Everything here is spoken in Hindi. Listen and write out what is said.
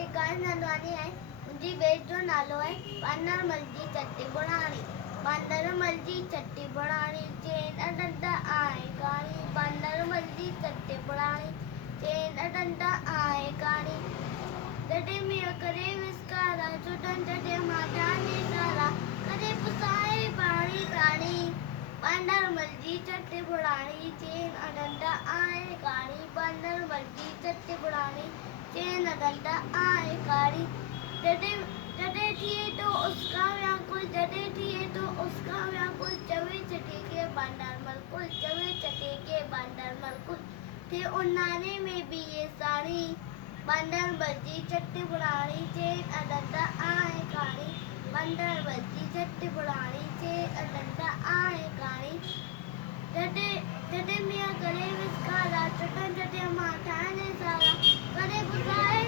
एक गाय नंदवानी आहे मुंहिंजी ॿेट जो नालो आहे बानर मल जी चटी बुढ़ाणी। बानर मल जी चटी बुढ़ाणी चेन डंडा आहे काणी। बानर मल जी चटी बुढ़ाणी चेन डंडा आहे काणी। जॾहिं मींहं करे विस्कारा छुटनि जॾहिं माता निसारा करे पुसाए पाणी प्राणी। बानर मल जी चटी बुढ़ाणी चेन डंडा आहे काणी। बानर मल जी चटी बुढ़ाणी चेन डंडा आहे काणी। जॾहिं जॾहिं थिए तो उसका व्याकुल जॾहिं थिए तो उसका व्याकुल चवे चटे के बानर मलकुल चवे चटे के बानर मलकुल थे उन्हाने में भी ये साड़ी। बानर मल जी चटी बुढ़ाणी चेन डंडा आहे काणी। बानर मल जी चटी बुढ़ाणी चेन डंडा आहे काणी। जॾहिं मींहं करे विस्कारा छुटनि जॾहिं माता निसारा करे पुसाए